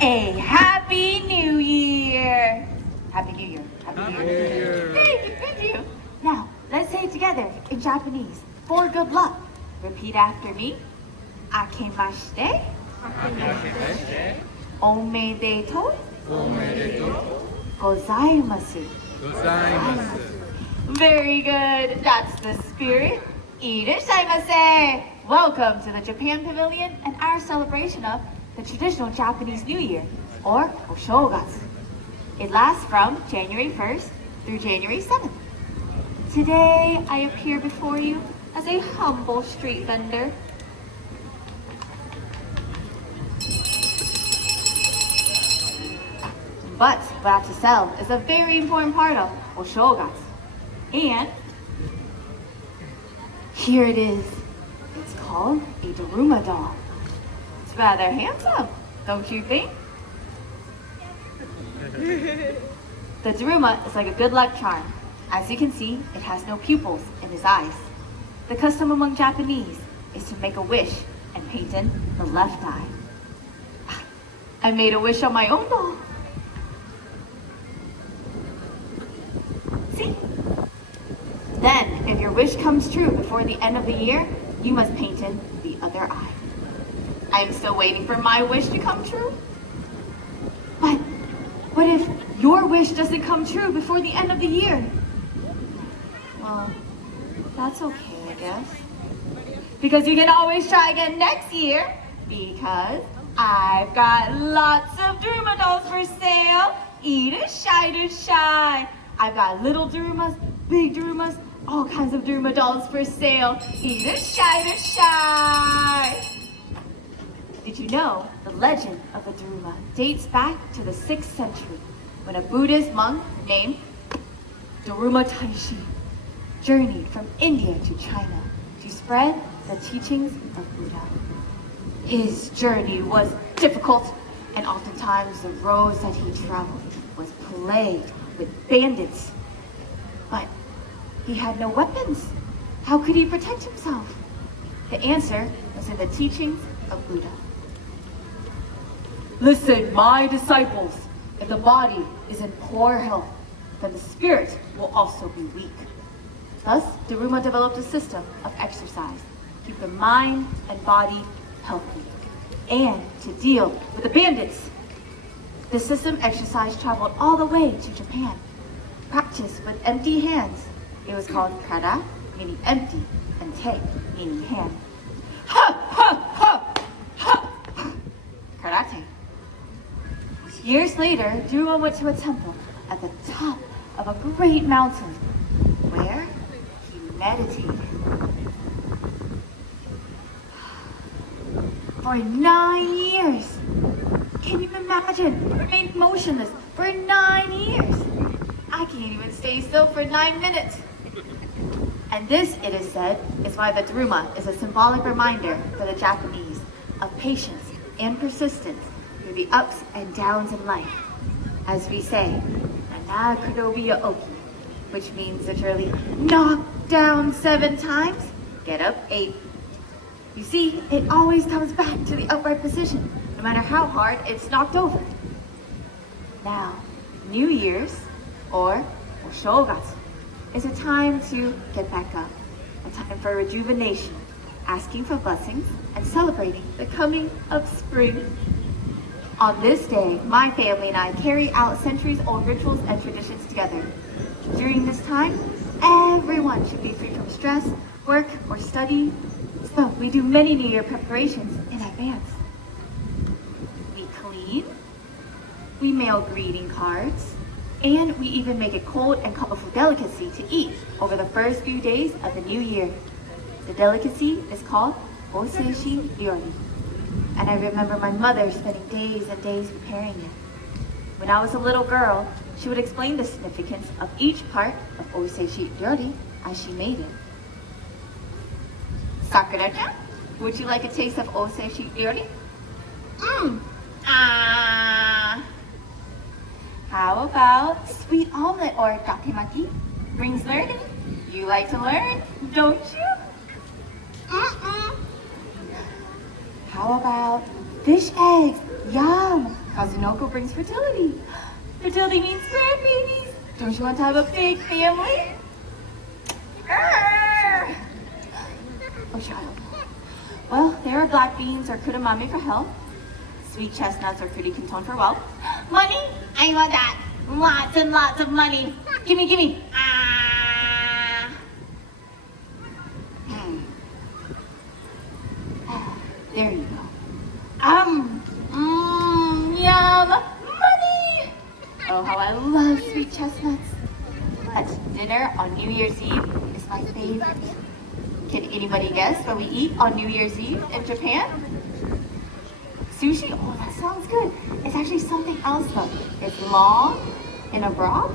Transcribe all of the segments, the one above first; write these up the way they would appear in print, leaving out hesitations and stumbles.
a Happy New Year. Happy New Year. Happy New Year. Thank you. Now, let's say it together in Japanese for good luck. Repeat after me. Akemashite. Omedetou. Gozaimasu. Very good. That's the spirit. Irashaimase. Welcome to the Japan Pavilion and our celebration of the traditional Japanese New Year, or Oshogatsu. It lasts from January 1st through January 7th. Today, I appear before you as a humble street vendor. But what I have to sell is a very important part of Oshogatsu. And here it is. It's called a Daruma doll. It's rather handsome, don't you think? The Daruma is like a good luck charm. As you can see, it has no pupils in his eyes. The custom among Japanese is to make a wish and paint in the left eye. I made a wish on my own doll. See? Then, if your wish comes true before the end of the year, you must paint in the other eye. I am still waiting for my wish to come true. But what if your wish doesn't come true before the end of the year? Well, that's okay, I guess. Because you can always try again next year, because I've got lots of Daruma dolls for sale. Irashairashai. I've got little Darumas, big Darumas, all kinds of Daruma dolls for sale. Irashairashai. Did you know the legend of the Daruma dates back to the 6th century when a Buddhist monk named Daruma Taishi journeyed from India to China to spread the teachings of Buddha. His journey was difficult, and oftentimes the roads that he traveled was plagued with bandits. But he had no weapons. How could he protect himself? The answer was in the teachings of Buddha. Listen, my disciples, if the body is in poor health, then the spirit will also be weak. Thus, Daruma developed a system of exercise to keep the mind and body healthy, and to deal with the bandits. The system exercise traveled all the way to Japan. Practiced with empty hands. It was called kara, meaning empty, and te, meaning hand. Ha, ha, ha, ha, karate. Years later, Daruma went to a temple at the top of a great mountain, where he meditated. For 9 years. Can you imagine? Remained motionless for 9 years. I can't even stay still for 9 minutes. And this, it is said, is why the Daruma is a symbolic reminder for the Japanese of patience and persistence through the ups and downs in life. As we say, "Nana kurobiya oki," which means literally, knock down 7 times, get up 8. You see, it always comes back to the upright position, no matter how hard it's knocked over. Now, New Year's, or Oshogatsu, is a time to get back up, a time for rejuvenation, asking for blessings, and celebrating the coming of spring. On this day, my family and I carry out centuries-old rituals and traditions together. During this time, everyone should be free from stress, work, or study, so we do many New Year preparations in advance. We clean, we mail greeting cards, and we even make a cold and colorful delicacy to eat over the first few days of the new year. The delicacy is called oseishi ryori, and I remember my mother spending days and days preparing it. When I was a little girl, she would explain the significance of each part of oseishi ryori as she made it. Sakura-chan, would you like a taste of oseishi ryori? How about sweet omelet or gakemaki? Brings learning. You like to learn, don't you? How about fish eggs? Yum! Kazunoko brings fertility. Fertility means grandbabies. Don't you want to have a big family? Oh, child. Well, there are black beans or kudamame for health. Sweet chestnuts or kuri kinton for wealth. Money? I want that. Lots and lots of money. Gimme, gimme. There you go. Yum. Money! Oh, how I love sweet chestnuts. But dinner on New Year's Eve is my favorite. Can anybody guess what we eat on New Year's Eve in Japan? Sushi? Oh, that sounds good. It's actually something else though. It's long in a broth.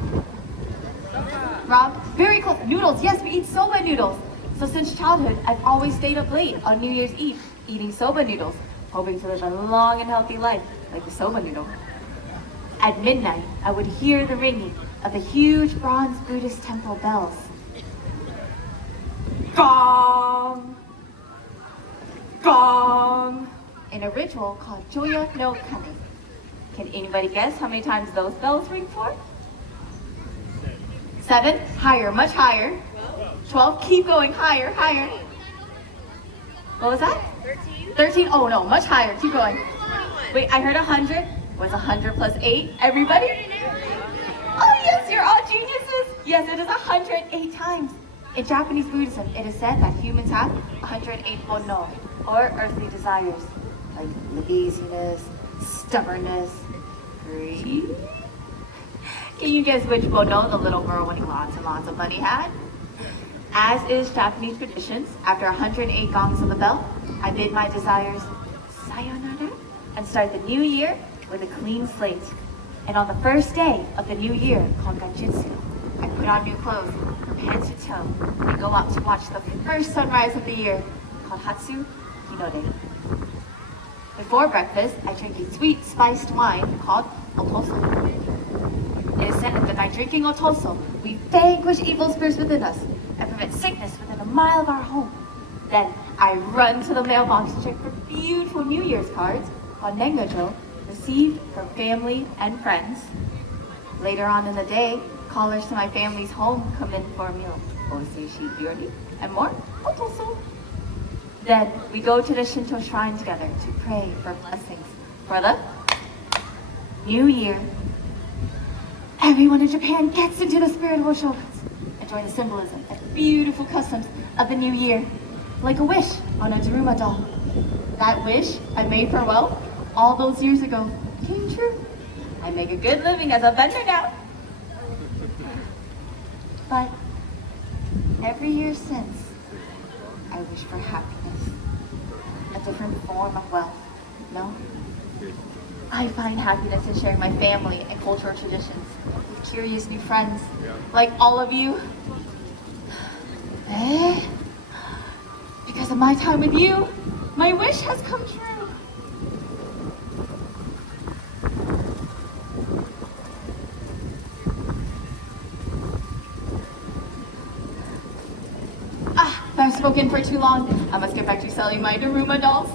Broth, very close. Noodles, yes, we eat soba noodles. So since childhood, I've always stayed up late on New Year's Eve eating soba noodles, hoping to live a long and healthy life like the soba noodle. At midnight, I would hear the ringing of the huge bronze Buddhist temple bells. Gong! Gong! In a ritual called Joyo no Kane. Can anybody guess how many times those bells ring for? 7? Higher, much higher. 12, keep going, higher, higher. What was that? 13. 13, oh no, much higher, keep going. Wait, I heard 100. What's 100 plus 8? Everybody? Oh yes, you're all geniuses. Yes, it is 108 times. In Japanese Buddhism, it is said that humans have 108 bono, or earthly desires, like laziness, stubbornness, greed. Can you guess which bono the little girl winning lots and lots of money had? As is Japanese traditions, after 108 gongs on the bell, I bid my desires sayonara and start the new year with a clean slate. And on the first day of the new year, called Gajitsu, I put on new clothes from head to toe and go out to watch the first sunrise of the year, called Hatsu Hinode. Before breakfast, I drink a sweet spiced wine called otoso. It is said that by drinking otoso, we vanquish evil spirits within us and prevent sickness within a mile of our home. Then I run to the mailbox to check for beautiful New Year's cards called Nengojo, received from family and friends. Later on in the day, callers to my family's home come in for a meal, oseishi ryori, and more otoso. Then we go to the Shinto shrine together to pray for blessings for the new year. Everyone in Japan gets into the spirit of Oshogatsu, enjoying the symbolism and beautiful customs of the new year, like a wish on a Daruma doll. That wish I made for wealth all those years ago came true. I make a good living as a vendor now. But every year since, I wish for happiness, a different form of wealth, no? I find happiness in sharing my family and cultural traditions with curious new friends, like all of you. Because of my time with you, my wish has come true. I've spoken for too long. I must get back to selling my Daruma dolls.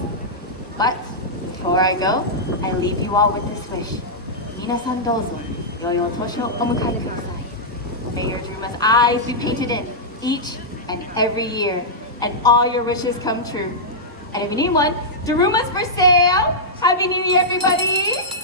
But before I go, I leave you all with this wish. Minasan dozo, yoyo tosho omukai kudasai. May your Daruma's eyes be painted in each and every year, and all your wishes come true. And if you need one, Daruma's for sale. Happy New Year, everybody!